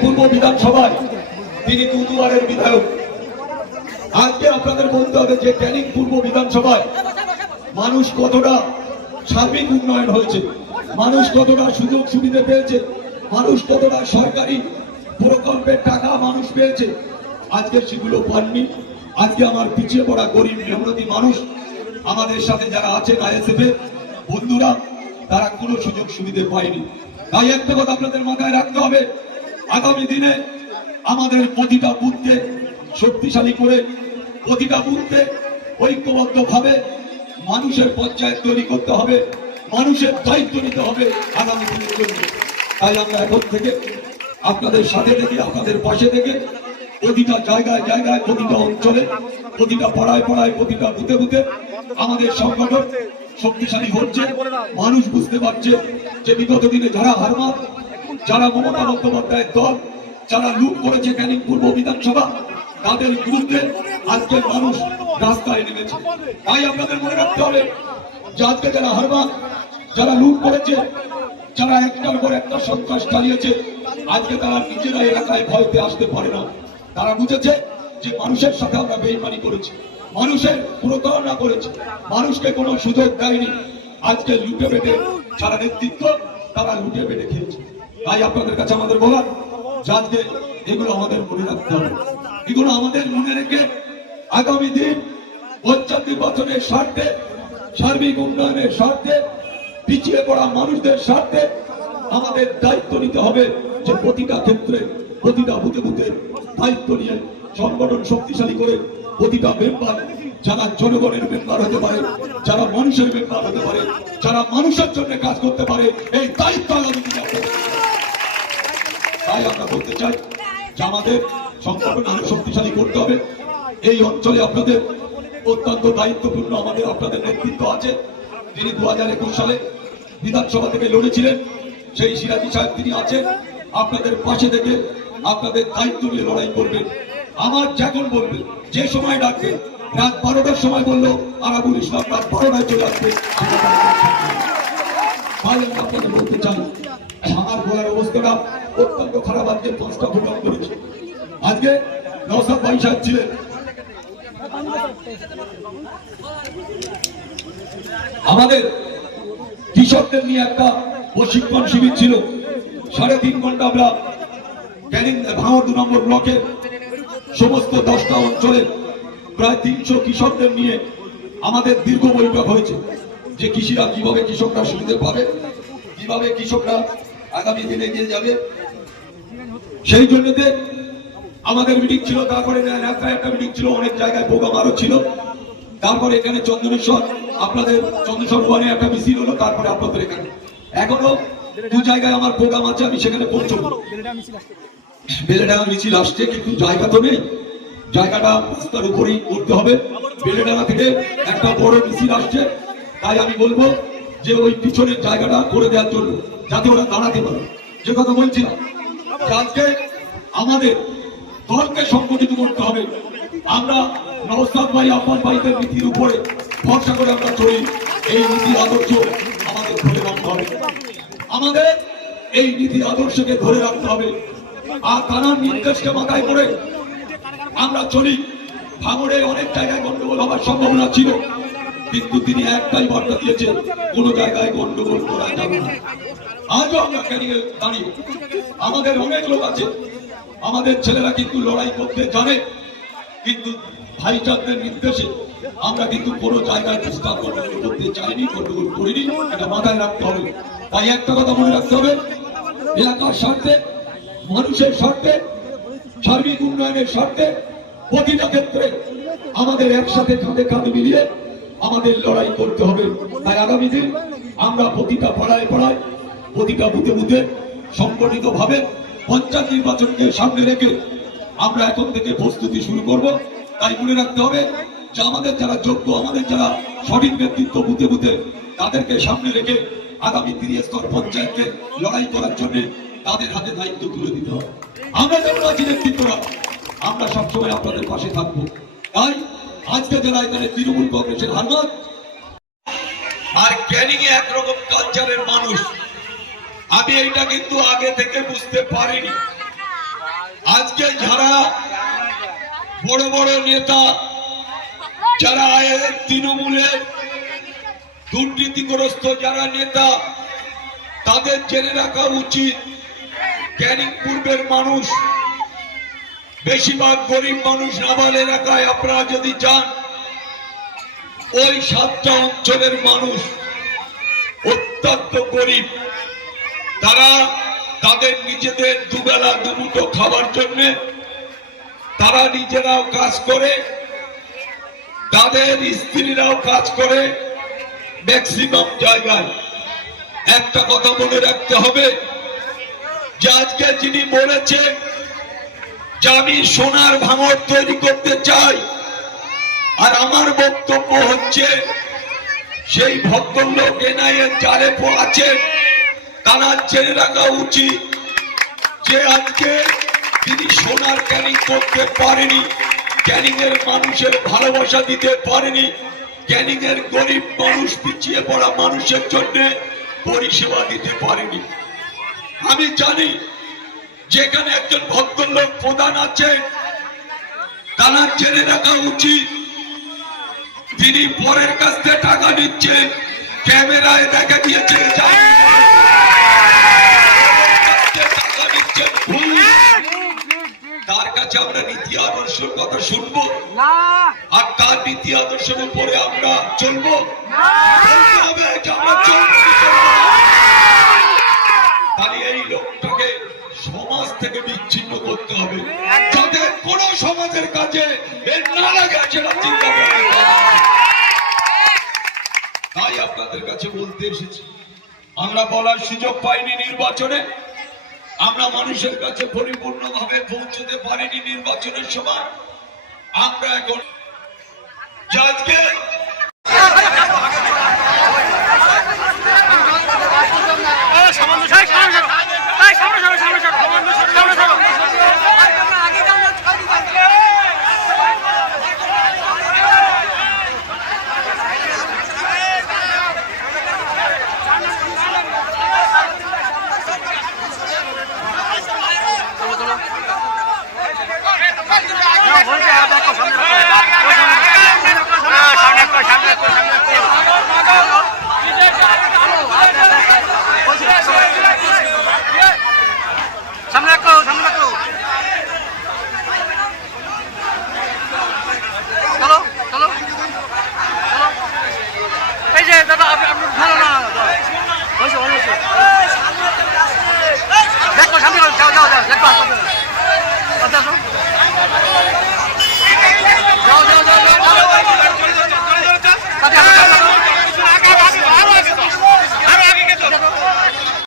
পূর্ব বিধানসভায় তিনি দুদুয়ারের বিধায়ক। আজকে আপনাদের বলতে হবে যে ক্যানিং পূর্ব বিধানসভায় মানুষ কতটা সার্বিক উন্নয়ন হয়েছে, মানুষ কতটা সুযোগ সুবিধা পেয়েছে, মানুষ কতটা সরকারি প্রকল্পের টাকা মানুষ পেয়েছে, আজকে সেগুলো পাননি। আজকে আমার পিছিয়ে পড়া গরিব মেহনতি মানুষ আমাদের সাথে যারা আছেন আইএসএফ এর বন্ধুরা, তারা কোনো সুযোগ সুবিধা পায়নি। তাই একটা কথা আপনাদের মাথায় রাখতে হবে, আগামী দিনে আমাদের প্রতিটা বুথকে শক্তিশালী করে প্রতিটা বুথকে ঐক্যবদ্ধভাবে মানুষের পঞ্চায়েত তৈরি করতে হবে, মানুষের দায়িত্ব নিতে হবে আগামী দিনের জন্য। তাই আমরা এখন থেকে আপনাদের সাথে থেকে আপনাদের পাশে থেকে প্রতিটা জায়গায় জায়গায় প্রতিটা অঞ্চলে প্রতিটা পাড়ায় পাড়ায় প্রতিটা বুথে বুথে আমাদের সংগঠন শক্তিশালী হচ্ছে। মানুষ বুঝতে পারছে যে বিগত দিনে যারা হারমাত, যারা মমতা বন্দ্যোপাধ্যায়ের দল, যারা লুট করেছে ক্যানিং পূর্ব বিধানসভা, তাদের বিরুদ্ধে আজকে মানুষ রাস্তায় নেমেছে। তাই আপনাদের মনে রাখতে হবে যে আজকে যারা হারমাত, যারা লুট করেছে, যারা একটার পর একটা সন্ত্রাস চালিয়েছে, আজকে তারা নিজেরা এলাকায় ভয়তে আসতে পারে না। তারা বুঝেছে যে মানুষের সাথে আমরা বেইমানি করেছি, মানুষের প্রতারণা করেছি, মানুষকে কোনো সুযোগ দেয়নি। আজকে লুটে বেটে যারা নেতৃত্ব, তারা লুটে বেটে খেয়েছে। তাই আপনাদের কাছে আমাদের বলার যে আজকে এগুলো আমাদের মনে রাখতে হবে, এগুলো আমাদের মনে রেখে আগামী দিন পঞ্চায়েত নির্বাচনের স্বার্থে, সার্বিক উন্নয়নের স্বার্থে, পিছিয়ে পড়া মানুষদের স্বার্থে আমাদের দায়িত্ব নিতে হবে যে প্রতিটা ক্ষেত্রে প্রতিটা বুথে বুথে দায়িত্ব নিয়ে সংগঠন শক্তিশালী করে প্রতিটা মেম্বার যারা জনগণের মেম্বার হতে পারে, যারা মানুষের মেম্বার হতে পারে, যারা মানুষের জন্য কাজ করতে পারে, এই দায়িত্ব আগামী দিনে। তাই আমরা বলতে চাই যে আমাদের সংগঠন আরো শক্তিশালী করতে হবে। এই অঞ্চলে আপনাদের অত্যন্ত দায়িত্বপূর্ণ আমাদের আপনাদের নেতৃত্ব আছে, তিনি 2021 সালে বিধানসভা থেকে লড়েছিলেন। সেই সিরাজি সাহেব তিনি আছেন, আপনাদের পাশে থেকে আপনাদের দায়িত্ব নিয়ে লড়াই করবেন। আমার যখন বলবেন, যে সময় ডাকবে, রাত 12টার সময় বললো আরাবুল ইসলাম রাত 12টায় চলে আসবে। তাই আমি আপনাদের বলতে চাই, আমার বলার অবস্থাটা অত্যন্ত খারাপ। আজকে 5টা প্রোগ্রাম করেছে। আজকে নওশাদ ভাই সাহেব ছিলেন, আমাদের কৃষকদের নিয়ে একটা প্রশিক্ষণ শিবির ছিল। 3.5 ঘন্টা আমরা ক্যানিং ভাঙড় 2 নম্বর ব্লকের সমস্ত 10টা অঞ্চলে প্রায় 300 কৃষকদের নিয়ে আমাদের দীর্ঘ বৈঠক হয়েছে যে কৃষিরা কিভাবে কৃষকরা সুবিধা পাবে, কিভাবে কৃষকরা আগামী দিনে এগিয়ে যাবে। সেই জন্যতে আমাদের মিটিং ছিল, তারপরে একটা মিটিং ছিল, অনেক জায়গায় প্রোগ্রাম আরো ছিল। তারপরে এখানে চন্দনেশ্বর, আপনাদের চন্দনেশ্বর ওয়ানে একটা মিছিল হলো, তারপরে আপনাদের এখানে এখনো 2 জায়গায় আমার প্রোগ্রাম আছে, আমি সেখানে পৌঁছবো। বেলেডাঙ্গা মিছিল আসছে, কিন্তু জায়গা তো নেই, জায়গাটা রাস্তার উপরেই করতে হবে। বেলেডাঙ্গা থেকে একটা বড় মিছিল আসছে, তাই আমি বলবো যে ওই পিছনের জায়গাটা করে দেওয়ার জন্য, যাতে ওরা দাঁড়াতে পারে। যে কথা বলছিলাম, আজকে আমাদের দলকে সংগঠিত করতে হবে। আমরা নওশাদ ভাই, আব্বাস ভাইদের নীতির উপরে ভরসা করে আমরা চলি। এই নীতির আদর্শ আমাদের ধরে রাখতে হবে, আমাদের এই নীতির আদর্শকে ধরে রাখতে হবে। আর তার নির্দেশকে মাথায় করে আমরা চলি। ভাঙড়ে অনেক জায়গায় গন্ডগোল হওয়ার সম্ভাবনা ছিল, কিন্তু তিনি একটাই বার্তা দিয়েছেন, কোন জায়গায় গন্ডগোল করা যাবে না। আজও আমরা ক্যানিংয়ে দাঁড়িয়ে, আমাদের অনেক লোক আছে, আমাদের ছেলেরা কিন্তু লড়াই করতে জানে, কিন্তু ভাইচারদের নির্দেশে আমরা কিন্তু কোনো জায়গায় প্রস্তাব গন্ডগোল করতে চাইনি, গন্ডগোল করিনি, এটা মাথায় রাখতে হবে। তাই একটা কথা মনে রাখতে হবে, এলাকার স্বার্থে, মানুষের স্বার্থে, সার্বিক উন্নয়নের স্বার্থে প্রতিটা ক্ষেত্রে আমাদের একসাথে কাঁধে কাঁধ মিলিয়ে আমাদের লড়াই করতে হবে। তাই আগামী দিন আমরা প্রতিটা পাড়ায় পাড়ায় প্রতিটা বুথে বুথে সংগঠিত ভাবে পঞ্চায়েত নির্বাচনকে সামনে রেখে আমরা এখন থেকে প্রস্তুতি শুরু করব। তাই মনে রাখতে হবে যে আমাদের যারা যোগ্য, আমাদের যারা সঠিক নেতৃত্ব বুথে বুথে, তাদেরকে সামনে রেখে আগামী 30 স্তর পঞ্চায়েতে লড়াই করার জন্য তাদের হাতে দায়িত্ব তুলে দিতে হবে। আমরা যেমন আছি নেতৃত্বরা, আমরা সবসময় আপনাদের পাশে থাকবো। তাই আজকে যারা এখানে তৃণমূল কংগ্রেসের হারমাত আর ক্যানিং এ একরকম কালচারের মানুষ, আমি এইটা কিন্তু আগে থেকে বুঝতে পারিনি। আজকে যারা বড় বড় নেতা, যারা তৃণমূলে দুর্নীতিগ্রস্ত যারা নেতা, তাদের জেনে রাখা উচিত ক্যানিং পূর্বের মানুষ বেশিরভাগ গরিব মানুষ। নাবাল এলাকায় আপনারা যদি যান, ওই 7টা অঞ্চলের মানুষ অত্যন্ত গরিব। তারা তাদের নিজেদের দুবেলা দুমুঠো খাবার জন্য তারা নিজেরাও কাজ করে, তাদের স্ত্রীরাও কাজ করে। ম্যাক্সিমাম জায়গায় একটা কথা মনে রাখতে হবে যে আজকে যিনি বলেছেন যে আমি সোনার ভাঙর তৈরি করতে চাই, আর আমার বক্তব্য হচ্ছে সেই ভদ্রলোক এনআইএর জালে আছেন, তারা জেনে রাখা উচিত যে আজকে তিনি সোনার ক্যানিং করতে পারেনি, ক্যানিং এর মানুষের ভালোবাসা দিতে পারেনি, ক্যানিং এর গরিব মানুষ, পিছিয়ে পড়া মানুষের জন্য পরিষেবা দিতে পারেনি। আমি জানি যেখানে একজন ভদ্রলোক প্রধান আছে, তারা জেনে রাখা উচিত তিনি পরের কাছ থেকে টাকা নিচ্ছেন, ক্যামেরায় দেখা দিয়েছে টাকা নিচ্ছেন ভুল। তার কাছে আমরা নীতি আদর্শের কথা শুনবো আর তার নীতি আদর্শের উপরে আমরা চলবো। তাহলে এই লোকটাকে সমাজ থেকে বিচ্ছিন্ন করতে হবে, যাতে কোন সমাজের কাছে এর না লাগে সেটা চিন্তা করতে হবে। তাই আপনাদের কাছে বলতে এসেছি, আমরা বলার সুযোগ পাইনি নির্বাচনে, আমরা মানুষের কাছে পরিপূর্ণভাবে পৌঁছতে পারিনি নির্বাচনের সময়। আমরা এখন আজকে No,